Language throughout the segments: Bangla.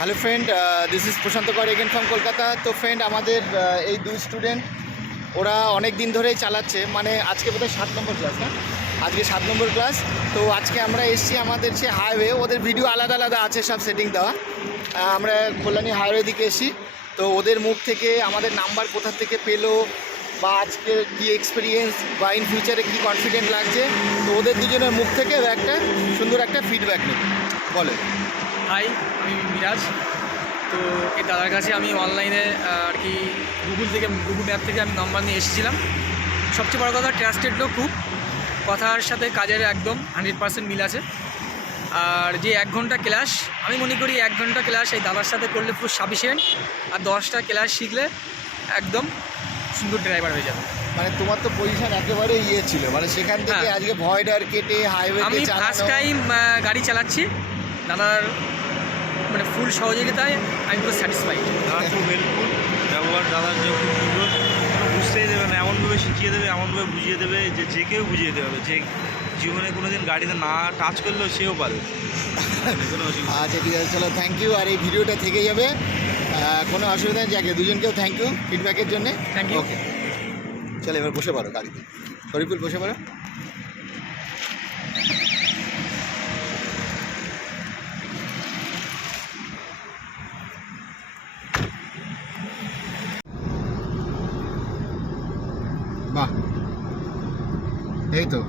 হ্যালো ফ্রেন্ড, দিস ইজ প্রশান্ত কর এগেন ফ্রম কলকাতা। তো ফ্রেন্ড, আমাদের এই দুই স্টুডেন্ট ওরা অনেক দিন ধরেই চালাচ্ছে, মানে আজকে বোধহয় 7 নম্বর ক্লাস না, আজকে 7 নম্বর ক্লাস। তো আজকে আমরা এসেছি আমাদের সে হাইওয়ে, ওদের ভিডিও আলাদা আলাদা আছে সব সেটিং দেওয়া। আমরা কল্যাণী হাইওয়ে দিকে এসেছি। তো ওদের মুখ থেকে আমাদের নাম্বার কোথা থেকে পেলো বা আজকে কী এক্সপিরিয়েন্স বা ইন ফিউচারে কী কনফিডেন্ট লাগছে, তো ওদের দুজনের মুখ থেকে একটা সুন্দর একটা ফিডব্যাক নেব। বলে হাই, আমি মিরাজ। তো এই দাদার কাছে আমি অনলাইনে আর কি গুগল ম্যাপ থেকে আমি নাম্বার নিয়ে এসেছিলাম। সবচেয়ে বড় কথা, ট্রাস্টেড লোক, খুব কথার সাথে কাজের একদম 100% মিল আছে। আর যে 1 ঘন্টা ক্লাস, আমি মনে করি 1 ঘন্টা ক্লাস এই দাদার সাথে করলে পুরো সাফিসিয়েন্ট। আর 10টা ক্লাস শিখলে একদম সুন্দর ড্রাইভার হয়ে যাবে। মানে তোমার তো পজিশন একেবারে ইয়ে ছিল, মানে সেখান থেকে আজকে ভয়ডার কেটে হাইওয়ে আমি ফার্স্ট টাইম গাড়ি চালাচ্ছি। দাদার মানে ফুল সহযোগিতায় আমি পুরো স্যাটিসফাইড। দাদা খুব হেল্পফুল, ব্যবহার দাদার যে খুব সুন্দর, বুঝতেই দেবে না, এমনভাবে শিখিয়ে দেবে, এমনভাবে বুঝিয়ে দেবে যে কেউ বুঝিয়ে দেবে, যে জীবনে কোনো দিন গাড়িতে না টাচ করলেও সেও পারবে। আচ্ছা, ঠিক আছে, চলো, থ্যাংক ইউ। আর এই ভিডিওটা থেকে যাবে, কোনো অসুবিধা নেই। যাকে দুজনকেও থ্যাংক ইউ ফিডব্যাকের জন্যে। Thank you. ওকে, চলো এবার বসে পারো গাড়িতে। শরীফুল বসে পারো। বাহ, এই তো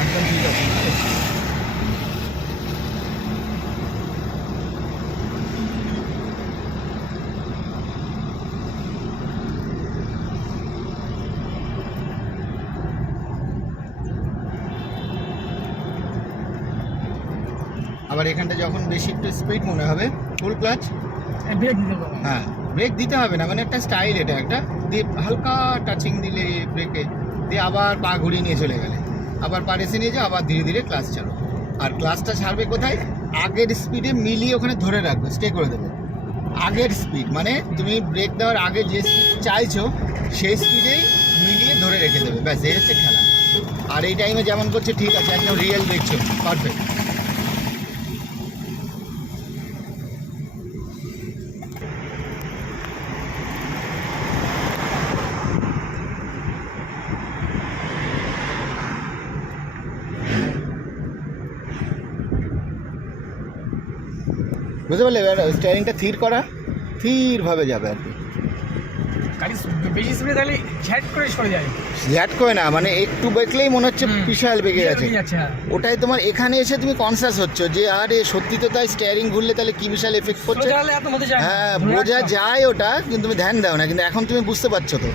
একদম ঠিক আছে। আবার এখানটা যখন বেশি একটু স্পিড মনে হবে, ফুল ক্লাচ, ব্রেক দিতে পারবো। হ্যাঁ, ব্রেক দিতে হবে না, মানে একটা স্টাইল, এটা একটা দিয়ে হালকা টাচিং দিলে ব্রেকে দিয়ে আবার পা ঘুরিয়ে নিয়ে চলে গেলে, আবার পা রেসে নিয়ে যাও, আবার ধীরে ধীরে ক্লাস ছাড়ো। আর ক্লাসটা ছাড়বে কোথায়? আগের স্পিডে মিলিয়ে ওখানে ধরে রাখবে, স্টে করে দেবে। আগের স্পিড মানে তুমি ব্রেক দেওয়ার আগে যে স্পিড চাইছো সেই স্পিডেই মিলিয়ে ধরে রেখে দেবে, ব্যাস, এই হচ্ছে খেলা। আর এই টাইমে যেমন করছে ঠিক আছে, একদম রিয়েল দেখছো, পারফেক্ট। বুঝতে পারলে? এবার স্টিয়ারিংটা স্থির করা, স্থিরভাবে যাবে আর কি। গাড়ি বেশি স্পিডে তাহলে ঝ্যাট করে সরে যায়। ঝ্যাট করে না, মানে একটু বেঁকলেই মনে হচ্ছে বিশাল বেগে গেছে। ওটাই তোমার এখানে এসে তুমি কনসাস হচ্ছ যে আরে সত্যি তো তাই, স্টিয়ারিং ঘুরলে তাহলে কি বিশাল এফেক্ট করছে। হ্যাঁ, বোঝা যায় ওটা, কিন্তু তুমি ধ্যান দাও না, কিন্তু এখন তুমি বুঝতে পারছো তো।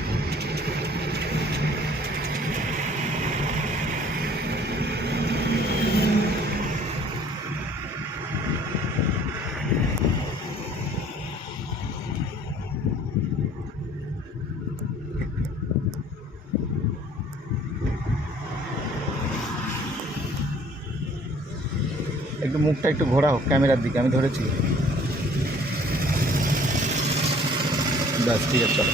একটু মুখটা একটু ঘোরাও ক্যামেরার দিকে, আমি ধরেছি। ব্যাস, ঠিক আছে, চলো।